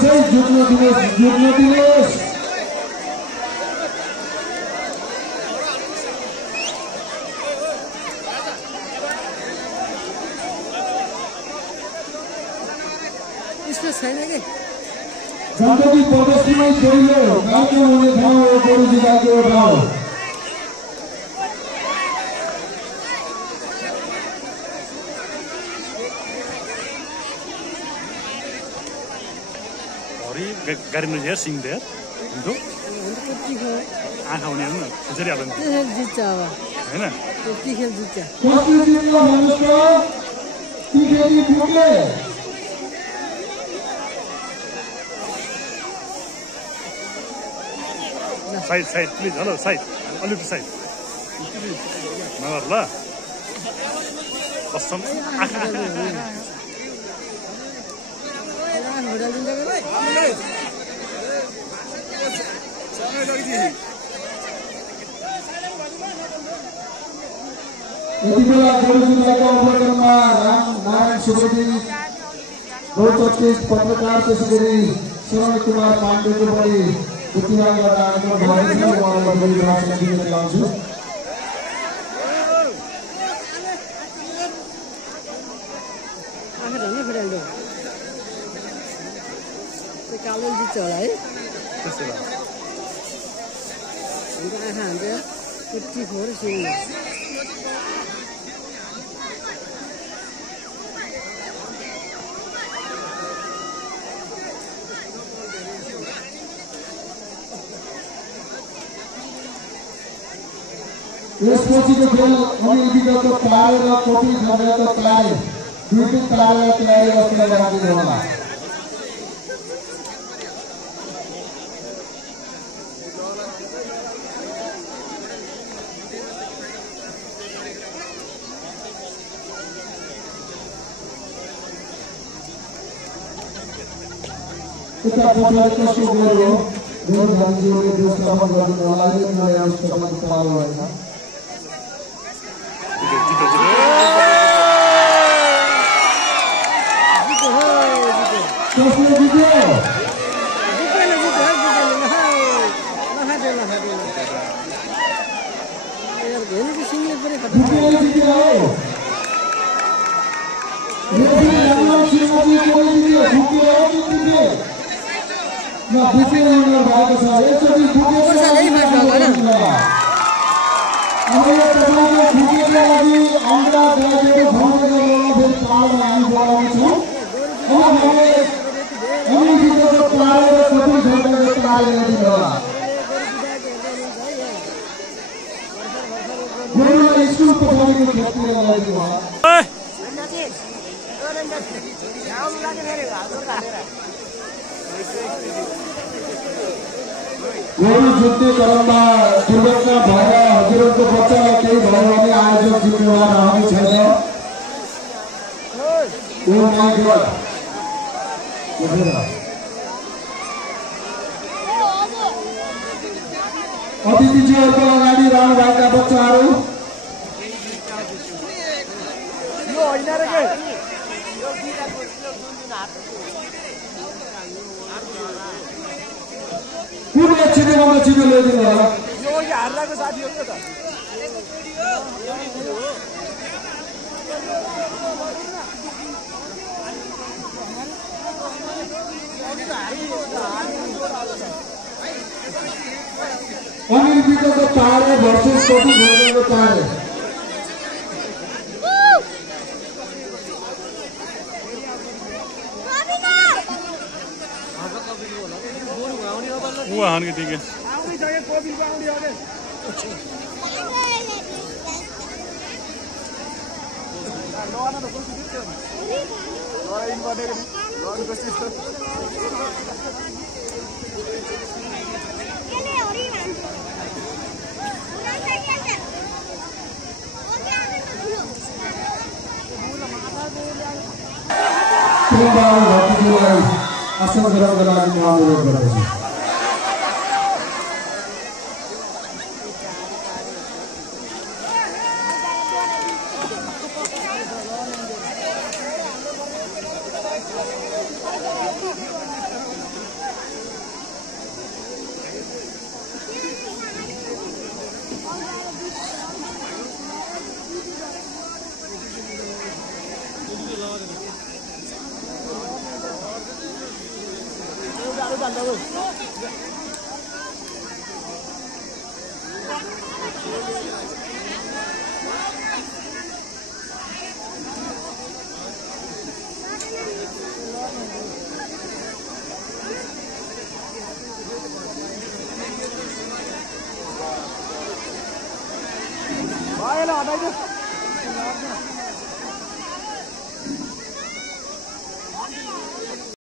दिवस है, जुट्नु दिवस। इसमें छैन के गण्डकी प्रदेशमै जोडियो गाउँको हुने ठाउँ हो गोरु जिल्लाको ठाउँ। गाडी here sing there into आँखा हुने होइन खिचडी हाल्नु जित्छ अब हैन त्यति खेल जित्छ कसले जित्छ भन्नुस् त तिखेरी पुग्ले साइड प्लिज हेलो साइड अलिकति साइड नगर ल कसम यति बेला गोरु जिल्लाको उपक्रममा नारायण सुवेदी बहुचर्चित पत्रकार त्यसै गरी शरण कुमार पाण्डेको पनि प्रतिभाबाट आगमन भएको छ। उहाँलाई बढी भाषण दिन चाहन्छु। कालो जित्छ होला है त्यसो भए आँखा हान्छ कुट्टी खोर सिङ यसपछिको खेल अनिल विगतको तारे र कोपी खरेको तारे दुईटै तारेलाई तयारी बस्न राखिदिनु होला। यता पछाडि कसको गोल हो गोल भान्जीले व्यवस्थापन गरिदिनु होला। यो नयाँ व्यवस्थापन पालो होइन कसले जित्यो गोरु जित्ने क्रममा दुर्घटना भएर हजुरहरूको बच्चालाई केही भयो भने आयोजक जिम्मेवार रहने छैन। अतिथिजीहरूको अगाडि रहनुभएका बच्चाहरू पूर्ण छिटोभन्दा छिटो ल्याइदिनु होला। अनिल विगतको तारे भर्सेस कोपी खरेको तारे वहाँ के ठीक है आसन गराउनको लागि म अनुरोध गर्दछु। Vai lá, vai lá.